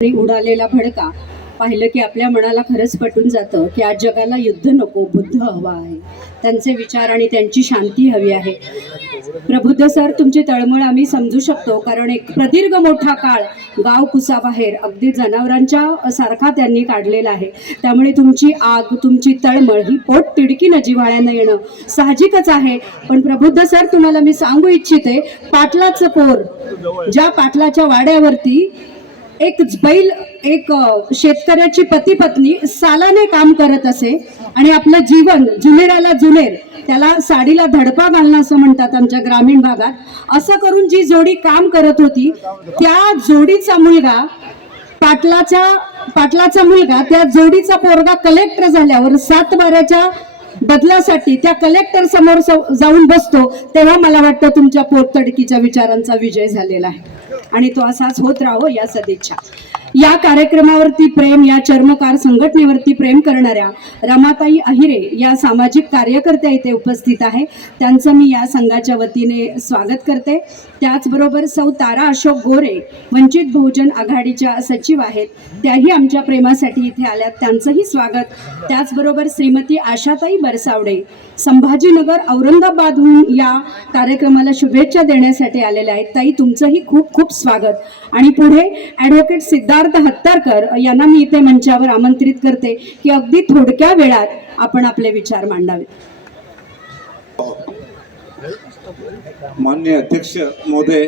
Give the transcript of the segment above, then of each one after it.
उडालेला भडका पाहिलं की आपल्या मनाला खरंच पटून जातं की आज जगाला युद्ध नको, बुद्ध हवा आहे. त्यांचे विचार आणि त्यांची शांती हवी आहे. प्रबुद्ध सर, तुमची तळमळ आम्ही समजू शकतो, कारण एक प्रदीर्घ मोठा काळ गाव कुसाबाहेर अगदी जनावरांच्या सारखा त्यांनी काढलेला आहे. त्यामुळे तुमची आग, तुमची तळमळ ही पोट तिडकीनं जिव्हाळ्यानं येणं साहजिकच आहे. पण प्रबुद्ध सर, तुम्हाला मी सांगू इच्छिते, पाटलाचं पोर, ज्या पाटलाच्या वाड्यावरती एक बैल, एक शेतकऱ्याची पती पत्नी सालाने काम करत असे आणि आपलं जीवन जुनेराला जुनेर, त्याला साडीला धडपा घालणं असं म्हणतात आमच्या ग्रामीण भागात, असं करून जी जोडी काम करत होती, त्या जोडीचा मुलगा, पाटलाचा मुलगा, त्या जोडीचा पोरगा कलेक्टर झाल्यावर 7/12च्या बदलासाठी त्या कलेक्टर समोर जाऊन बसतो, तेव्हा मला वाटतं तुमच्या पोटतडकीच्या विचारांचा विजय झालेला आहे आणि तो असाच होत राहो या सदिच्छा. या कार्यक्रमावरती प्रेम, या चर्मकार संघटनेवरती प्रेम करणाऱ्या रमाताई अहिरे या सामाजिक कार्यकर्त्या इथे उपस्थित आहे. त्यांचं मी या संघाच्या वतीने स्वागत करते. त्याचबरोबर सौ तारा अशोक गोरे, वंचित बहुजन आघाडीच्या सचिव आहेत, त्याही आमच्या प्रेमासाठी इथे आल्यात, त्यांचंही स्वागत. त्याचबरोबर श्रीमती आशाताई बरसावडे, संभाजीनगर औरंगाबादहून या कार्यक्रमाला शुभेच्छा देण्यासाठी आलेल्या आहेत. ताई, तुमचंही खूप खूप स्वागत. आणि पुढे ॲडव्होकेट सिद्धार्थ हत्तारकर यांना मी इथे मंचावर आमंत्रित करते की अगदी थोडक्या वेळात आपण आपले विचार मांडावेत. माननीय अध्यक्ष महोदय,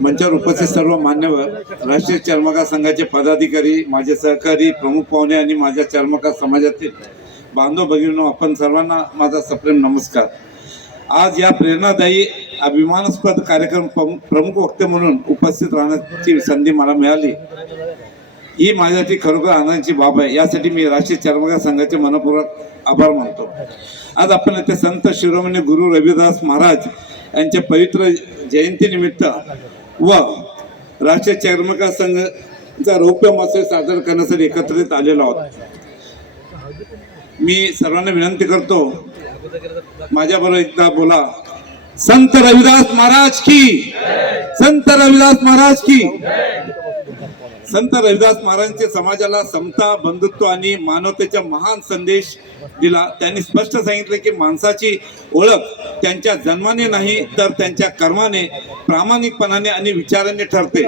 मंचावर उपस्थित सर्व मान्यवर, राष्ट्रीय चर्मकार संघाचे पदाधिकारी, माझे सहकारी, प्रमुख पाहुणे आणि माझ्या चर्मकार समाजातील बांधव भगिनींनो, आपण सर्वांना माझा सप्रेम नमस्कार. आज या प्रेरणादायी अभिमानास्पद कार्यक्रम प्रमुख वक्ते म्हणून उपस्थित राहण्याची संधी मला मिळाली, ही माझ्यासाठी खरोखर आनंदाची बाब आहे. यासाठी मी राष्ट्रीय चर्मकार संघाचे मनपूर्वक आभार मानतो. आज आपण येथे संत शिरोमणी गुरु रविदास महाराज यांच्या पवित्र जयंतीनिमित्त व राष्ट्रीय चर्मकार संघाचा रौप्य महोत्सव साजरा करण्यासाठी एकत्रित आलेलो आहोत. मी सर्वांना विनंती करतो, माझ्याबरोबर एकदा बोला, संत रविदास महाराज की, संत रविदास महाराज की. संत रविदास महाराजांचे समाजाला समता, बंधुत्व आणि मानवतेचा महान संदेश दिला. त्यांनी स्पष्ट सांगितले की माणसाची ओळख त्यांच्या जन्माने नाही तर त्यांच्या कर्माने, प्रामाणिकपणाने आणि विचाराने ठरते.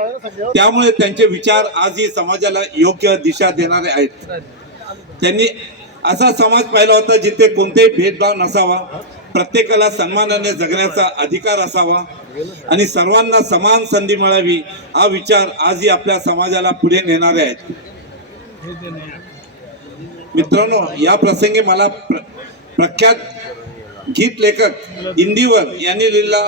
त्यामुळे त्यांचे विचार आजही समाजाला योग्य दिशा देणारे आहेत. त्यांनी असा समाज पाहिला होता जिथे कोणतेही भेदभाव नसावा, प्रत्येकाला सन्मानाने जगण्याचा अधिकार असावा आणि सर्वांना समान संधी मिळावी. हा विचार आजही आपल्या समाजाला पुढे नेणारे आहेत. मित्रांनो, या प्रसंगी मला प्रख्यात गीत लेखक इंदीवर यांनी लिहिलेला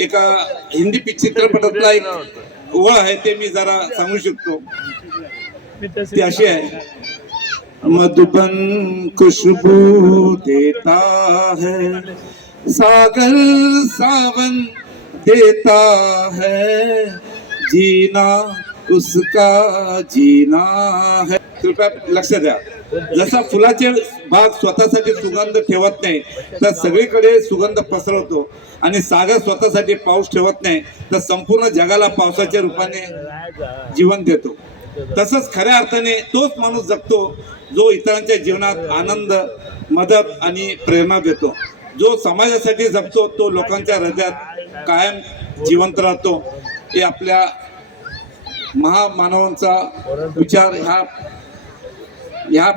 एका हिंदी चित्रपटातला एक ओळ आहे, ते मी जरा सांगू शकतो. ती अशी आहे, मधुबन खुशबू देता है, सागर सावन देता है, जीना उसका जीना है. कृपया लक्ष द्या, जसा फुलाचे बाग स्वतःसाठी सुगंध ठेवत नाही तर सगळीकडे सुगंध पसरवतो आणि सागर स्वतःसाठी पाऊस ठेवत नाही तर संपूर्ण जगाला पावसाच्या रूपाने जीवन देतो. तसंच खऱ्या अर्थाने तोच माणूस जगतो जो इतरांच्या जीवनात आनंद, मदत आणि प्रेरणा देतो. जो समाजासाठी जगतो तो लोकांच्या हृदयात कायम जिवंत राहतो. हे आपल्या महामानवांचा विचार ह्या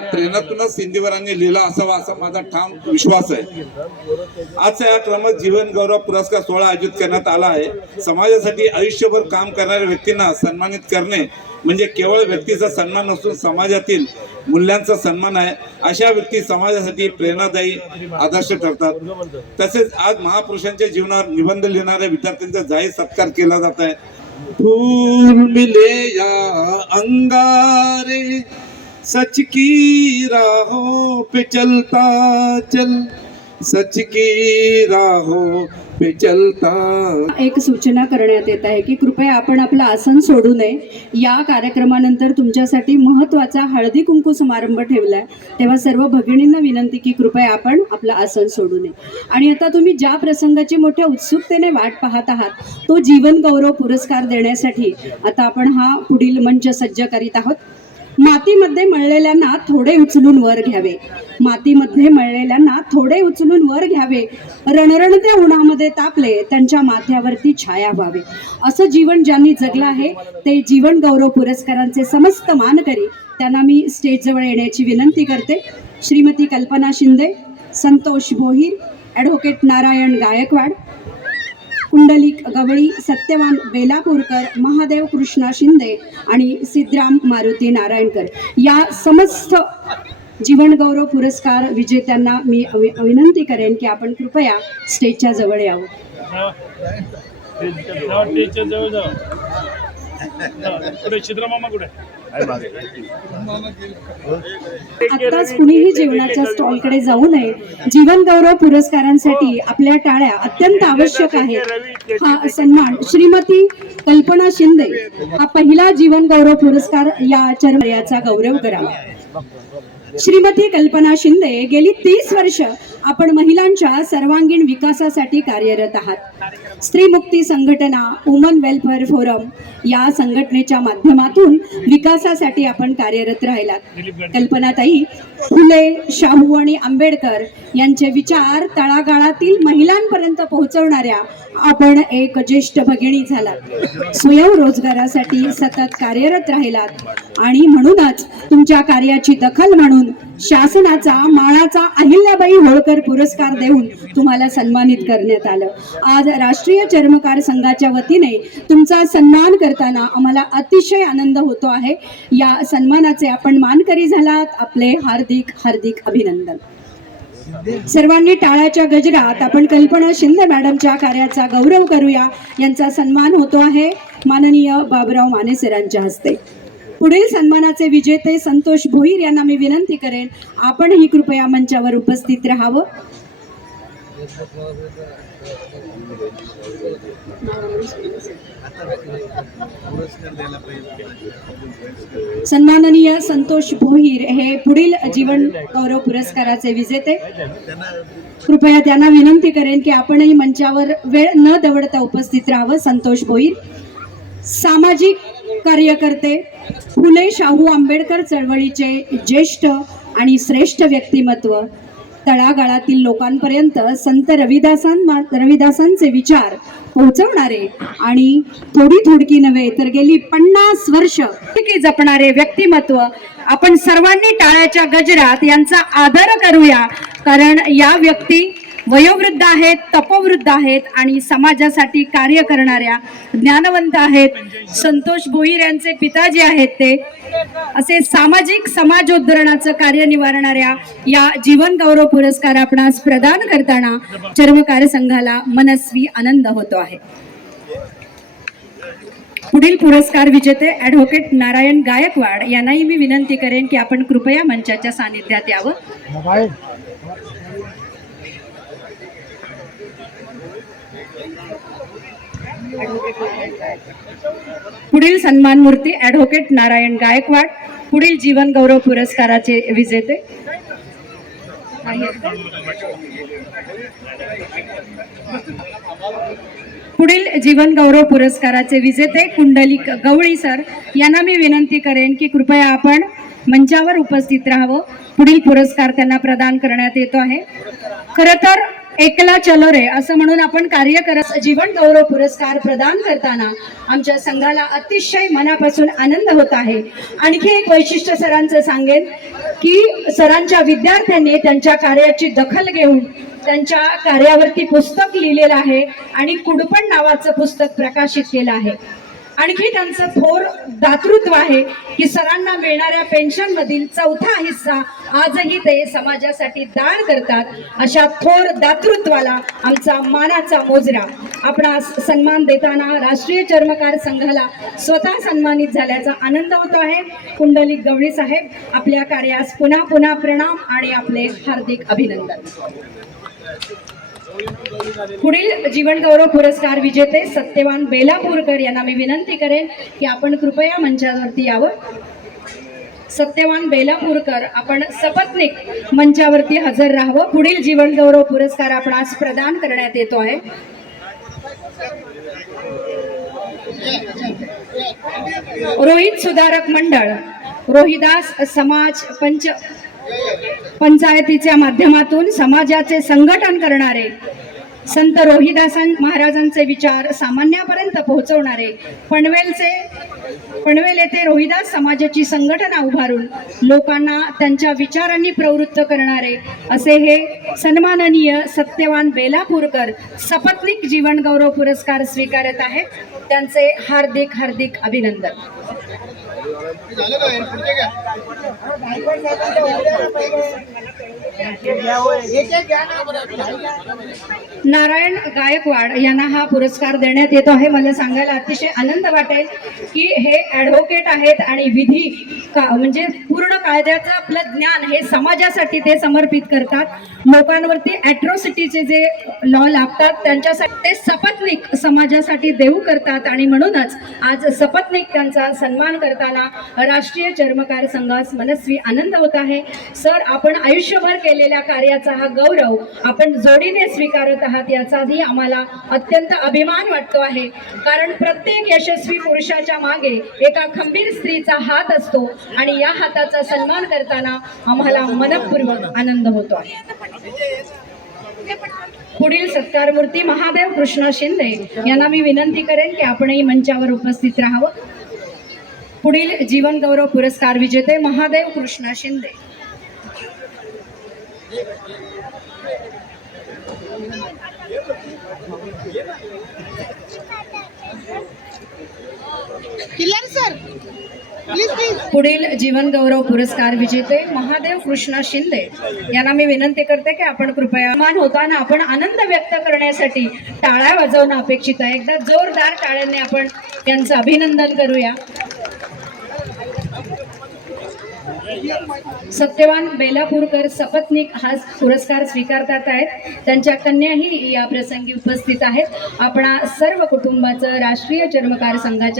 प्रेरणातूनच इंदिवरांनी लिहिला असावा असा माझा ठाम विश्वास आहे. आजच्या या क्रमात जीवन गौरव पुरस्कार सोहळा आयोजित करण्यात आला आहे. समाजासाठी आयुष्यभर काम करणाऱ्या व्यक्तींना सन्मानित करणे म्हणजे केवळ व्यक्तीचा सन्मान नसून समाजातील मूल्यांचा सन्मान आहे. अशा व्यक्ती समाजासाठी प्रेरणादायी आदर्श ठरतात. तसेच आज महापुरुषांच्या जीवनावर निबंध लिहिणाऱ्या विद्यार्थ्यांचा जाहीर सत्कार केला जात आहे. फूल मिले या अंगारे, सच की राहों पे चलता चल, सच की राहों पे चलता। एक सूचना करण्यात येत आहे की कृपया आपण आपलं आसन सोडू नये। या कार्यक्रमानंतर तुमच्यासाठी महत्त्वाचा हळदी कुंकू समारंभ ठेवलाय, तेव्हा सर्व भगिनींना विनंती की कृपया आपण आपलं आसन सोडू नये। आणि आता तुम्ही ज्या प्रसंगाची मोठ्या उत्सुकतेने वाट पाहत आहात तो जीवन गौरव पुरस्कार देण्यासाठी आता आपण हा पुढील मंच सज्ज करीत आहोत। मातीमध्ये मळलेल्यांना थोडे उचलून वर घ्यावे, मातीमध्ये मळलेल्यांना थोडे उचलून वर घ्यावे, रणरणत्या उन्हामध्ये तापले त्यांच्या माथ्यावरती छाया व्हावे। असं जीवन ज्यांनी जगलं आहे ते जीवन गौरव पुरस्कारांचे समस्त मानकरी, त्यांना मी स्टेजजवळ येण्याची विनंती करते। श्रीमती कल्पना शिंदे, संतोष भोईर, ॲडव्होकेट नारायण गायकवाड, कुंडलिक गवळी, सत्यवान बेलापूरकर, महादेव कृष्णा शिंदे आणि सिद्धराम मारुती नारायणकर या समस्त जीवन गौरव पुरस्कार विजेत्यांना मी विनंती करेन की आपण कृपया स्टेजच्या जवळ यावं। आत्ताच कुणीही जेवणाच्या स्टॉलकडे जाऊ नये। जीवन गौरव पुरस्कारांसाठी आपल्या टाळ्या अत्यंत आवश्यक आहेत। हा सन्मान श्रीमती कल्पना शिंदे हा पहिला जीवन गौरव पुरस्कार या याचा गौरव करावा। श्रीमती कल्पना शिंदे गेली 30 वर्ष आपण महिलांच्या सर्वांगीण विकासासाठी कार्यरत आहात। स्त्री मुक्ती संघटना, वुमन वेलफेअर फोरम या संघटनेच्या माध्यमातून विकासासाठी आपण कार्यरत राहिलात। कल्पनाताई फुले, शाहू आणि आंबेडकर यांचे विचार तळागाळातील महिलांपर्यंत पोहोचवणाऱ्या आपण एक ज्येष्ठ भगिनी झालात। स्वयंरोजगारासाठी सतत कार्यरत राहिलात आणि म्हणूनच तुमच्या कार्याची दखल म्हणून शासनाचा मानाचा अहिल्याबाई होळकर पुरस्कार देऊन तुम्हाला सन्मानित करण्यात आलं। आज राष्ट्रीय चर्मकार संघाच्या वतीने तुमचा सन्मान करताना आम्हाला अतिशय आनंद होतो आहे। या सन्मानाचे आपण मानकरी झालात, आपले हार्दिक हार्दिक अभिनंदन। सर्वांनी टाळ्याच्या गजरात आपण कल्पना शिंदे मॅडमच्या कार्याचा गौरव करूया। यांचा सन्मान होतो आहे माननीय बाबुराव माने सरांच्या हस्ते। पुढील सन्मानाचे विजेते संतोष भोईर यांना मी विनंती करेन आपणही कृपया मंचावर उपस्थित राहावं। सन्माननीय संतोष भोईर हे पुढील जीवन गौरव पुरस्काराचे विजेते। कृपया त्यांना विनंती करेन की आपणही मंचावर वेळ न दवडता उपस्थित राहावं। संतोष भोईर सामाजिक कार्यकर्ते, फुले शाहू आंबेडकर चळवळीचे ज्येष्ठ आणि श्रेष्ठ व्यक्तिमत्व, तळागाळातील लोकांपर्यंत संत रविदासांचे विचार पोहोचवणारे आणि थोडकी नव्हे तर गेली 50 वर्ष जपणारे व्यक्तिमत्व, आपण सर्वांनी टाळ्याच्या गजरात यांचा आदर करूया। कारण या व्यक्ती वयोवृद्ध आहेत, तपवृद्ध आहेत आणि समाजासाठी कार्य करणाऱ्या ज्ञानवंत आहेत। संतोष भोईर यांचे पिता जे आहेत ते असे सामाजिक समाजोद्धरणाचं कार्य निभावणाऱ्या या जीवन गौरव पुरस्कार आपणास प्रदान करताना चर्मकार संघाला मनस्वी आनंद होतो आहे। पुढील पुरस्कार विजेते ॲडव्होकेट नारायण गायकवाड यांनाही मी विनंती करेन की आपण कृपया मंचाच्या सानिध्यात यावं। पुढील सन्मान मूर्ती ॲडव्होकेट नारायण गायकवाड, पुढील जीवन गौरव पुरस्काराचे विजेते। पुढील जीवन गौरव पुरस्काराचे विजेते कुंडलिक गवळी सर यांना मी विनंती करेन की कृपया आपण मंचावर उपस्थित राहावं। पुढील पुरस्कार त्यांना प्रदान करण्यात येतो आहे। खरं तर एकला चलो रे असं म्हणून आपण कार्य करत जीवन गौरव पुरस्कार प्रदान करताना आमच्या संघाला अतिशय मनापासून आनंद होत आहे। आणखी एक वैशिष्ट्य सरांचं सांगेन की सरांच्या विद्यार्थ्यांनी त्यांच्या कार्याची दखल घेऊन त्यांच्या कार्यावरती पुस्तक लिहिलेलं आहे आणि कुडपण नावाचं पुस्तक प्रकाशित केलं आहे। आणखी त्यांचं थोर दातृत्व आहे की सरांना मिळणाऱ्या पेन्शन मधील 4था हिस्सा आजही ते समाजासाठी दान करतात। अशा थोर दातृत्वाला आमचा मानाचा मोजरा। आपणास सन्मान देताना राष्ट्रीय चर्मकार संघाला स्वतः सन्मानित झाल्याचा आनंद होतो आहे। कुंडलिक गवळी साहेब आपल्या कार्यास पुन्हा पुन्हा प्रणाम आणि आपले हार्दिक अभिनंदन। पुढील जीवन गौरव पुरस्कार विजेते सत्यवान बेलापूरकर यांना मी विनंती करेन की आपण कृपया मंचावरती यावं. सत्यवान बेलापूरकर, आपण सपत्नीक मंचावरती हजर राहावं. पुढील जीवन गौरव पुरस्कार आपण आज प्रदान करण्यात येतो आहे. रोहित सुधारक मंडळ, रोहिदास समाज पंचायतीच्या माध्यमातून समाजाचे संघटन करणारे, संत रोहिदास महाराजांचे विचार सामान्यापर्यंत पोहोचवणारे, पनवेल येथे रोहिदास समाजाची संघटना उभारून लोकांना त्यांच्या विचारांनी प्रवृत्त करणारे असे हे सन्माननीय सत्यवान बेलापूरकर सपत्नीक जीवन गौरव पुरस्कार स्वीकारत आहेत. त्यांचे हार्दिक हार्दिक अभिनंदन. नारायण गायकवाड यांना हा पुरस्कार देण्यात येतो आहे. मला सांगायला अतिशय आनंद वाटेल की हे ॲडव्होकेट आहेत आणि विधी म्हणजे पूर्ण कायद्याचं आपलं ज्ञान हे समाजासाठी ते समर्पित करतात. लोकांवरती ॲट्रॉसिटीचे जे लॉ लागतात त्यांच्यासाठी ते सपत्नीक समाजासाठी देऊ करतात आणि म्हणूनच आज सपत्नीक त्यांचा सन्मान करताना राष्ट्रीय चर्मकार संघास मनस्वी आनंद होत आहे. सर, आपण आयुष्यभर केलेल्या कार्याचा हा गौरव आपण जोडीने स्वीकारत आहात याचाही आम्हाला अत्यंत अभिमान वाटतो आहे. कारण प्रत्येक यशस्वी पुरुषाच्या मागे एका खंबीर स्त्रीचा हात असतो आणि या हाताचा सन्मान करताना आम्हाला मनपूर्वक आनंद होतो आहे. पुढील सत्कारमूर्ती महादेव कृष्ण शिंदे यांना मी विनंती करेन की आपणही मंचावर उपस्थित राहावं. पुढील जीवन गौरव पुरस्कार विजेते महादेव कृष्ण शिंदे. पुढील जीवन गौरव पुरस्कार विजेते महादेव कृष्ण शिंदे यांना मी विनंती करते की आपण कृपया मान होताना आपण आनंद व्यक्त करण्यासाठी टाळ्या वाजवणं अपेक्षित आहे. एकदा जोरदार टाळ्यांनी आपण त्यांचं अभिनंदन करूया. सत्यवान बेलापूरकर सपत्नीक हा पुरस्कार स्वीकारतात आहेत. त्यांच्या कन्याही या प्रसंगी उपस्थित आहेत. आपणा सर्व कुटुंबाचं राष्ट्रीय चर्मकार संघाच्या